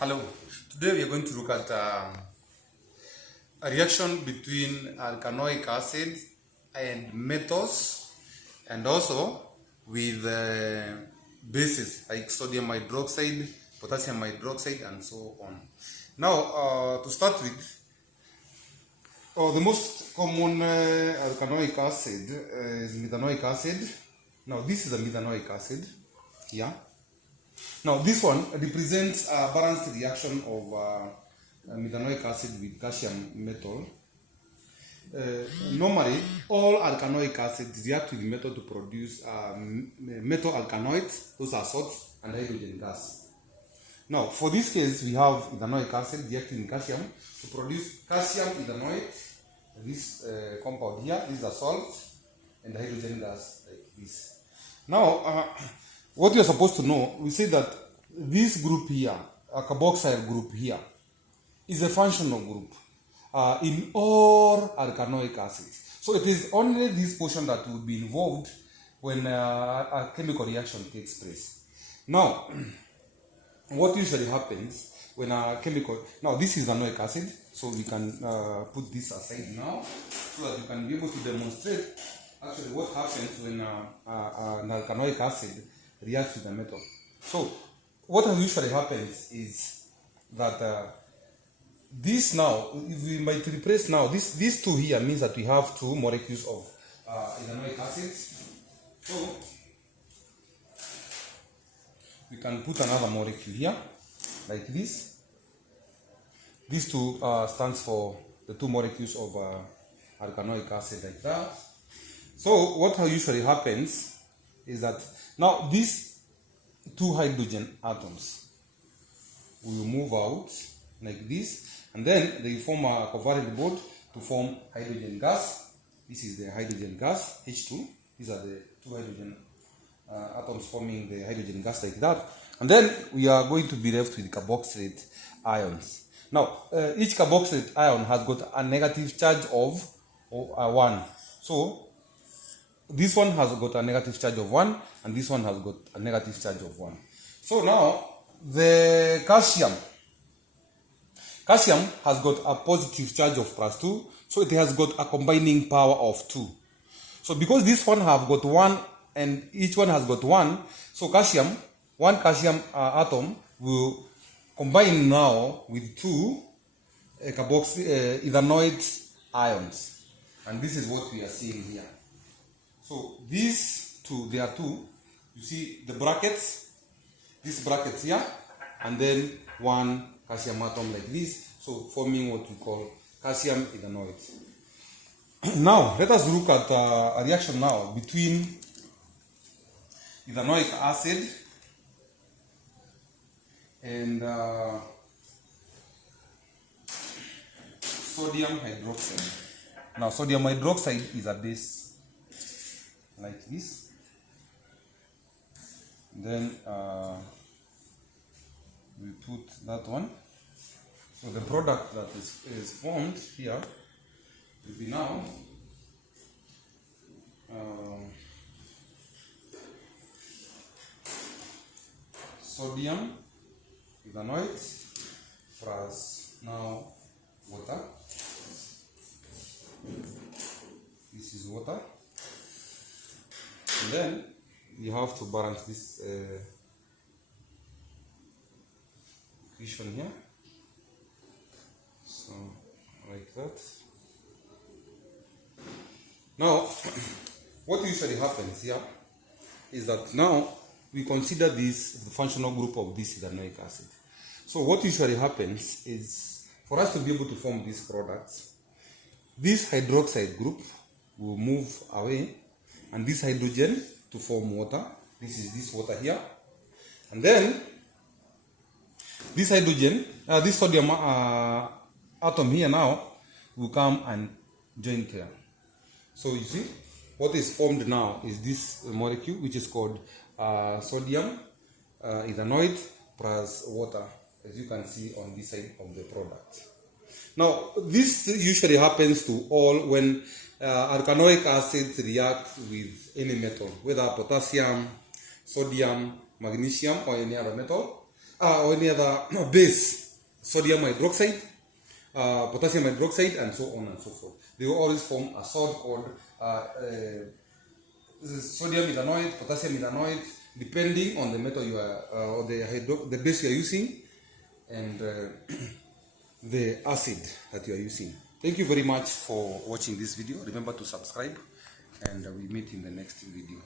Hello, today we are going to look at a reaction between alkanoic acid and metals, and also with bases like sodium hydroxide, potassium hydroxide, and so on. Now, to start with, the most common alkanoic acid is methanoic acid. Now, this is a methanoic acid. Yeah. Now, this one represents a balanced reaction of methanoic acid with calcium metal. Normally, all alkanoic acids react with metal to produce metal alkanoates, those are salts, and hydrogen gas. Now, for this case, we have ethanoic acid reacting with calcium to produce calcium ethanoate. This compound here is a salt and hydrogen gas like this. Now, what you're supposed to know, we say that this group here, a carboxyl group here, is a functional group in all alkanoic acids. So it is only this portion that will be involved when a chemical reaction takes place. Now, what usually happens when a chemical, now this is ethanoic acid, so we can put this aside now, so that you can be able to demonstrate actually what happens when an alkanoic acid reacts with the metal. So, what usually happens is that this now, if we might replace now, these two here means that we have two molecules of ethanoic acids. So, we can put another molecule here, like this. These two stands for the two molecules of alkanoic acid, like that. So, what usually happens is that now these two hydrogen atoms will move out like this, and then they form a covalent bond to form hydrogen gas. This is the hydrogen gas, H2. These are the two hydrogen atoms forming the hydrogen gas like that. And then we are going to be left with carboxylate ions. Now, each carboxylate ion has got a negative charge of 1. So, this one has got a negative charge of 1, and this one has got a negative charge of 1. So now, the calcium has got a positive charge of +2, so it has got a combining power of 2. So because this one have got 1, and each one has got 1, so one calcium atom will combine now with 2 ethanoate ions. And this is what we are seeing here. So these two, there are two. You see the brackets, these brackets here, and then one calcium atom like this. So forming what we call calcium ethanoate. Now let us look at a reaction now between ethanoic acid and sodium hydroxide. Now sodium hydroxide is a base like this. Then we put that one. So the product that is formed here will be now sodium ethanoate plus now water. This is water. And then you have to balance this equation here. So, like that. Now, what usually happens here is that now we consider this the functional group of this ethanoic acid. So, what usually happens is for us to be able to form these products, this hydroxide group will move away, and this hydrogen to form water. This is this water here. And then this hydrogen, this sodium atom here now will come and join here. So you see, what is formed now is this molecule, which is called sodium ethanoate plus water, as you can see on this side of the product. Now, this usually happens to all when alkanoic acids react with any metal, whether potassium, sodium, magnesium, or any other metal. or any other base, sodium hydroxide, potassium hydroxide, and so on and so forth. They will always form a salt called sodium ethanoate, potassium ethanoate, depending on the metal you are, or the base you are using, and the acid that you are using. Thank you very much for watching this video. Remember to subscribe, and we meet in the next video.